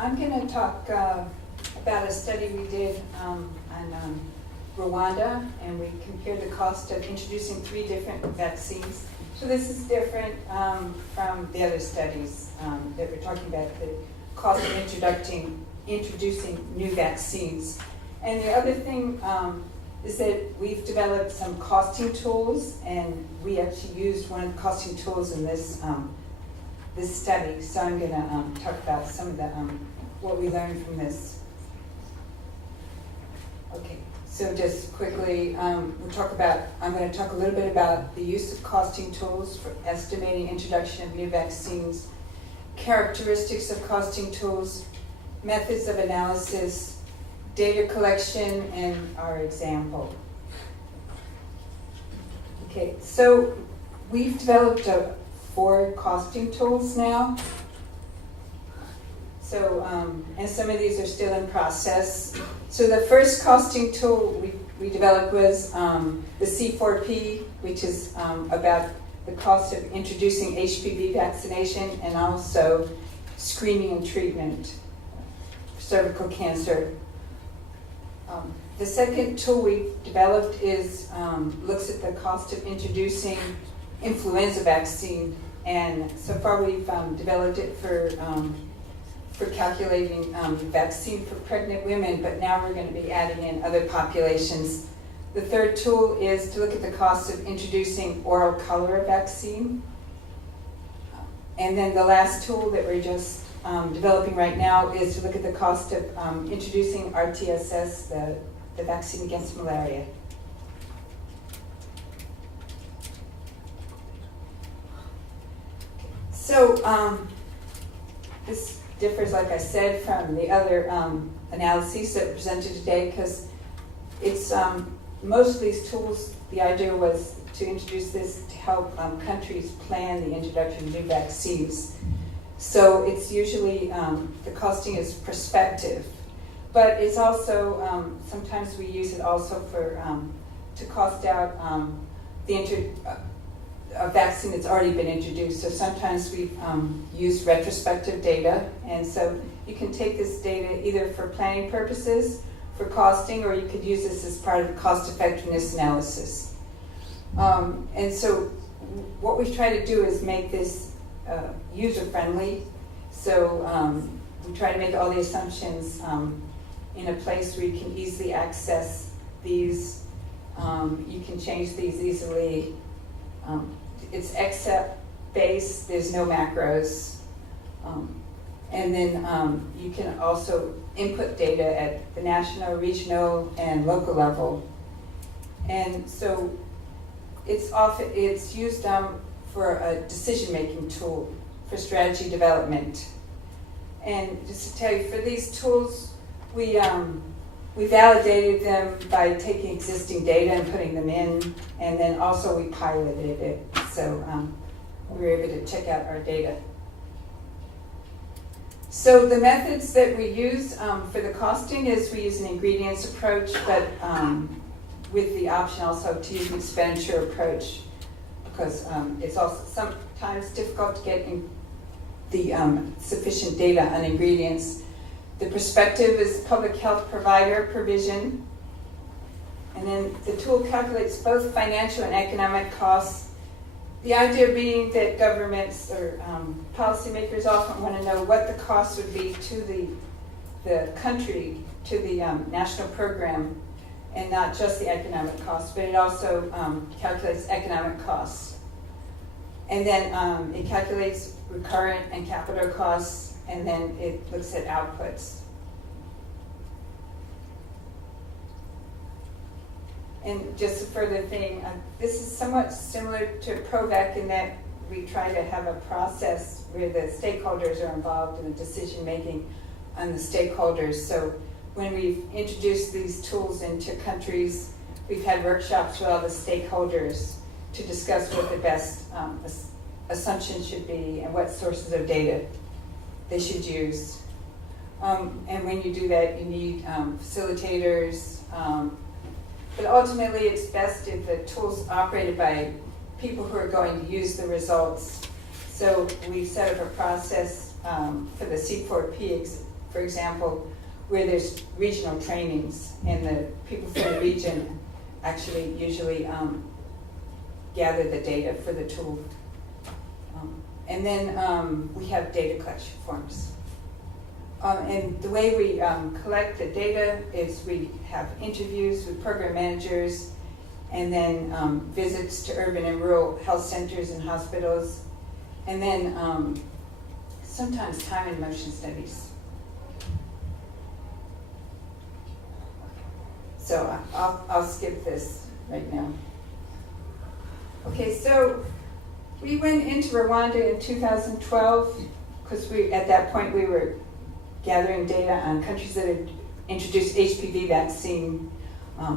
I'm going to talk about a study we did on Rwanda, and we compared the cost of introducing 3 different vaccines. So this is different from the other studies that we're talking about, the cost of introducing new vaccines. And the other thing is that we've developed some costing tools, and we actually used one of the costing tools in this this study. So I'm going to talk about some of the what we learned from this. Okay, so just quickly, I'm going to talk a little bit about the use of costing tools for estimating introduction of new vaccines, characteristics of costing tools, methods of analysis, data collection, and our example. Okay, so we've developed 4 costing tools now. So, and some of these are still in process. So the first costing tool we developed was the C4P, which is about the cost of introducing HPV vaccination and also screening and treatment for cervical cancer. The second tool we developed is looks at the cost of introducing influenza vaccine, and so far we've developed it for calculating vaccine for pregnant women, but now we're going to be adding in other populations. The third tool is to look at the cost of introducing oral cholera vaccine. And then the last tool that we're just developing right now is to look at the cost of introducing RTSS, the vaccine against malaria. So this differs, like I said, from the other analyses that were presented today, because it's most of these tools, the idea was to introduce this to help countries plan the introduction of new vaccines. So it's usually, the costing is prospective, but it's also, sometimes we use it also for, to cost out a vaccine that's already been introduced. So sometimes we've used retrospective data, and so you can take this data either for planning purposes, for costing, or you could use this as part of the cost effectiveness analysis. And so what we try to do is make this user-friendly. So we try to make all the assumptions in a place where you can easily access these. You can change these easily. It's Excel-based, there's no macros. And then you can also input data at the national, regional, and local level. And so it's used for a decision-making tool for strategy development. And just to tell you, for these tools, we validated them by taking existing data and putting them in, and then also we piloted it, so we were able to check out our data. So the methods that we use for the costing is we use an ingredients approach, but with the option also to use an expenditure approach, because it's also sometimes difficult to get the sufficient data on ingredients. The perspective is public health provider provision. And then the tool calculates both financial and economic costs. The idea being that governments or policymakers often want to know what the cost would be to the country, to the national program, and not just the economic costs, but it also calculates economic costs. And then it calculates recurrent and capital costs, and then it looks at outputs. And just a further thing, this is somewhat similar to PROVAC in that we try to have a process where the stakeholders are involved in the decision making on the stakeholders. So when we've introduced these tools into countries, we've had workshops with all the stakeholders to discuss what the best assumptions should be and what sources of data they should use. And when you do that, you need facilitators. But ultimately, it's best if the tool's operated by people who are going to use the results. So we set up a process for the C4P for example, where there's regional trainings, and the people from the region actually usually gather the data for the tool. And then we have data collection forms. And the way we collect the data is we have interviews with program managers, and then visits to urban and rural health centers and hospitals, and then sometimes time and motion studies. So I'll skip this right now. Okay, so we went into Rwanda in 2012 because at that point we were gathering data on countries that had introduced HPV vaccine,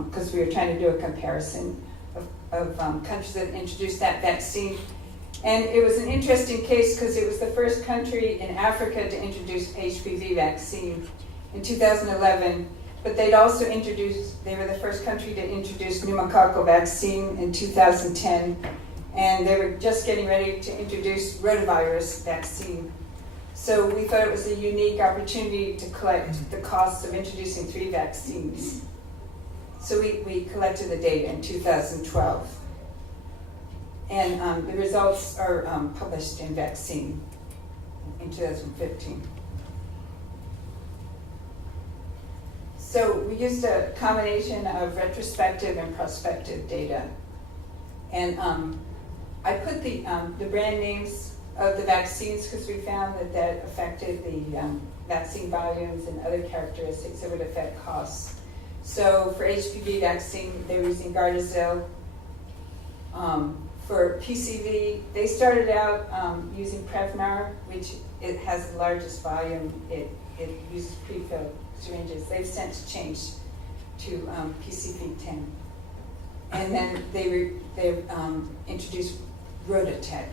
because we were trying to do a comparison of countries that introduced that vaccine. And it was an interesting case because it was the first country in Africa to introduce HPV vaccine in 2011, but they were the first country to introduce pneumococcal vaccine in 2010, and they were just getting ready to introduce rotavirus vaccine. So we thought it was a unique opportunity to collect the costs of introducing 3 vaccines. So we collected the data in 2012. And the results are published in Vaccine in 2015. So we used a combination of retrospective and prospective data. And I put the brand names of the vaccines because we found that affected the vaccine volumes and other characteristics that would affect costs. So for HPV vaccine, they were using Gardasil. For PCV, they started out using Prevnar, which it has the largest volume. It uses pre-filled syringes. They've since changed to PCV10. And then they've introduced Rototech.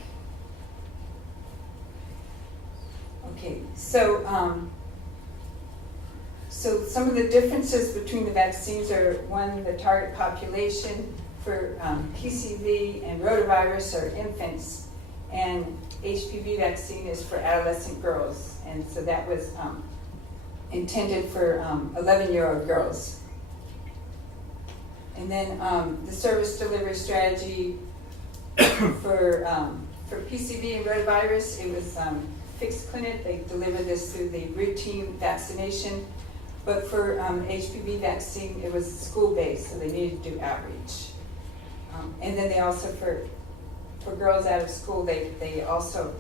Okay, so some of the differences between the vaccines are, one, the target population for PCV and rotavirus are infants, and HPV vaccine is for adolescent girls, and so that was intended for 11-year-old girls. And then the service delivery strategy for PCV and rotavirus, it was fixed clinic. They deliver this through the routine vaccination. But for HPV vaccine, it was school-based, so they needed to do outreach. And then they also, for girls out of school, they also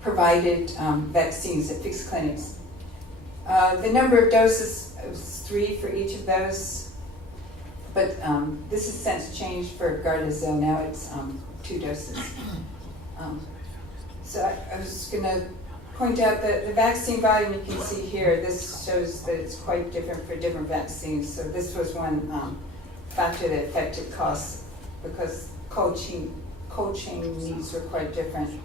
provided vaccines at fixed clinics. The number of doses was 3 for each of those, but this has since changed for Gardasil. Now it's 2 doses. So I was going to point out that the vaccine volume you can see here, this shows that it's quite different for different vaccines. So this was one factor that affected costs because cold chain needs were quite different.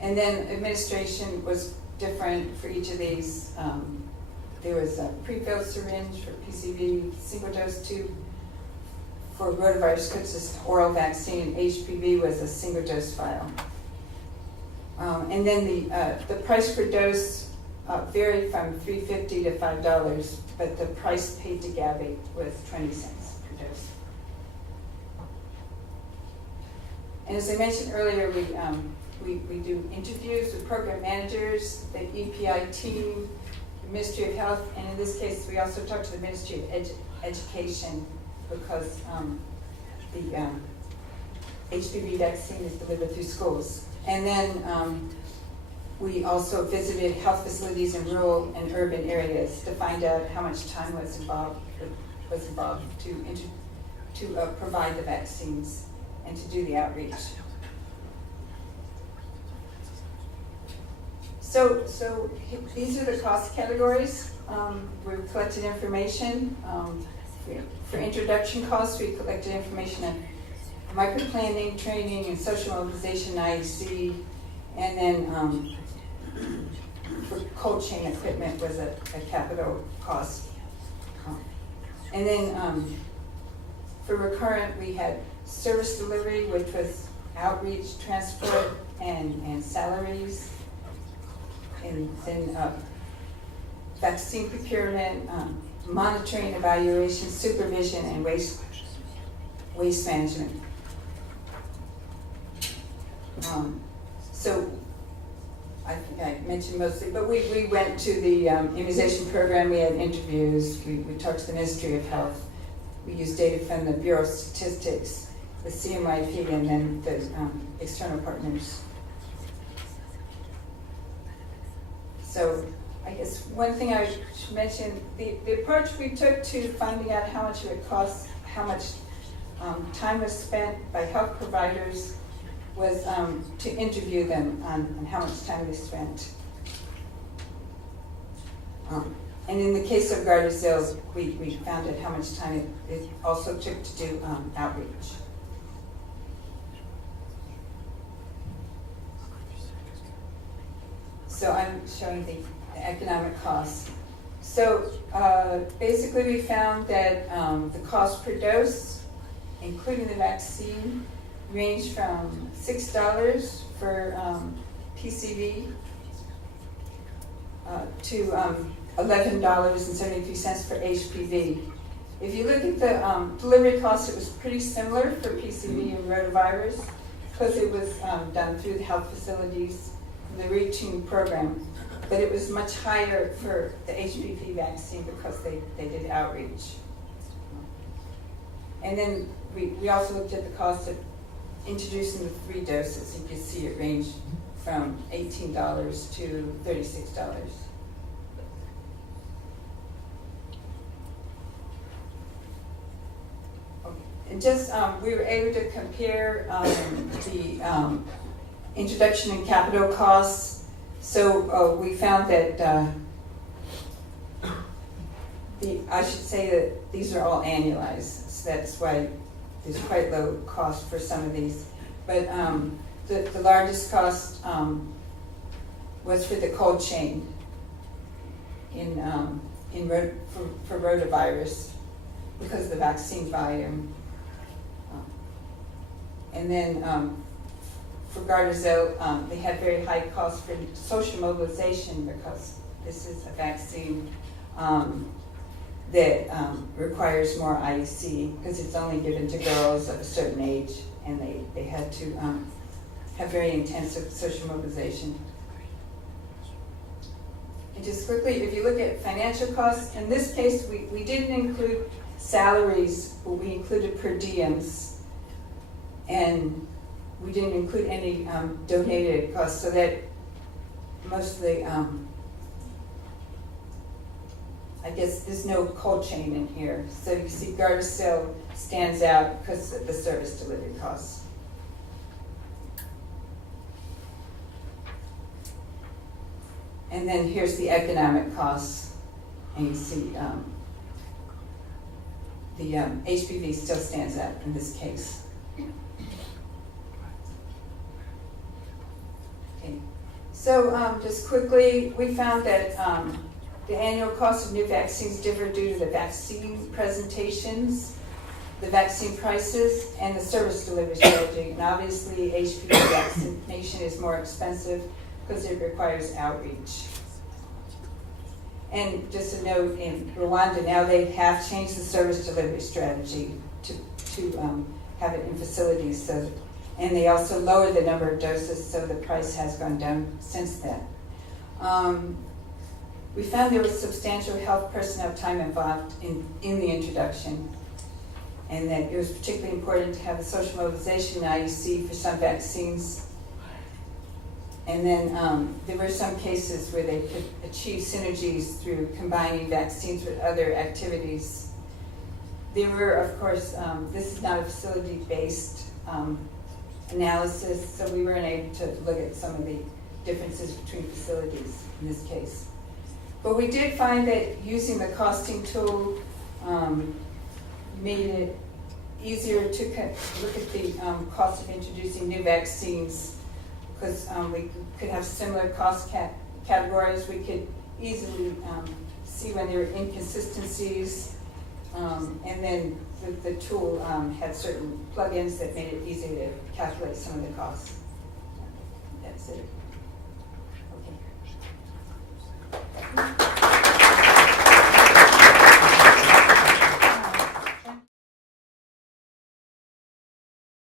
And then administration was different for each of these. There was a pre-filled syringe for PCV, single dose tube. For rotavirus, because it's oral vaccine, HPV was a single dose vial. And then the price per dose varied from $3.50 to $5, but the price paid to Gavi was 20 cents per dose. And as I mentioned earlier, we do interviews with program managers, the EPI team, the Ministry of Health, and in this case, we also talk to the Ministry of Education because the HPV vaccine is delivered through schools. And then we also visited health facilities in rural and urban areas to find out how much time was involved to provide the vaccines and to do the outreach. So these are the cost categories. We've collected information. For introduction costs, we collected information on microplanning, training, and social mobilization, IEC, and then for cold chain equipment was a capital cost. And then for recurrent, we had service delivery, which was outreach, transport, and salaries. And then vaccine procurement, monitoring, evaluation, supervision, and waste management. So I think I mentioned mostly, but we went to the immunization program, we had interviews, we talked to the Ministry of Health, we used data from the Bureau of Statistics, the CMYP, and then the external partners. So I guess one thing I should mention, the approach we took to finding out how much it would cost, how much time was spent by health providers was to interview them on how much time they spent. And in the case of Gardasil, we found out how much time it also took to do outreach. So I'm showing the economic costs. So basically we found that the cost per dose, including the vaccine, ranged from $6 for PCV to $11.73 for HPV. If you look at the delivery costs, it was pretty similar for PCV and rotavirus because it was done through the health facilities and the routine program. But it was much higher for the HPV vaccine because they did outreach. And then we also looked at the cost of introducing the 3 doses. You can see it ranged from $18 to $36. And just, we were able to compare the introduction and capital costs. So we found that, I should say that these are all annualized. So that's why there's quite low cost for some of these. But the largest cost was for the cold chain for rotavirus because of the vaccine volume. And then for Gardasil, they had very high costs for social mobilization because this is a vaccine that requires more IEC because it's only given to girls of a certain age, and they had to have very intensive social mobilization. And just quickly, if you look at financial costs, in this case, we didn't include salaries, but we included per diems, and we didn't include any donated costs, so that most of the I guess there's no cold chain in here. So you see Gardasil stands out because of the service delivery costs. And then here's the economic costs. And you see the HPV still stands out in this case. Okay. So just quickly, we found that the annual cost of new vaccines differ due to the vaccine presentations, the vaccine prices, and the service delivery strategy. And obviously, HPV vaccination is more expensive because it requires outreach. And just a note, in Rwanda now they have changed the service delivery strategy to have it in facilities. So, and they also lowered the number of doses, so the price has gone down since then. We found there was substantial health personnel time involved in the introduction, and that it was particularly important to have a social mobilization IUC for some vaccines. And then there were some cases where they could achieve synergies through combining vaccines with other activities. There were, of course, this is not a facility-based analysis, so we weren't able to look at some of the differences between facilities in this case. But we did find that using the costing tool made it easier to look at the cost of introducing new vaccines, because we could have similar cost categories. We could easily see when there were inconsistencies, and then the tool had certain plugins that made it easy to calculate some of the costs. That's it.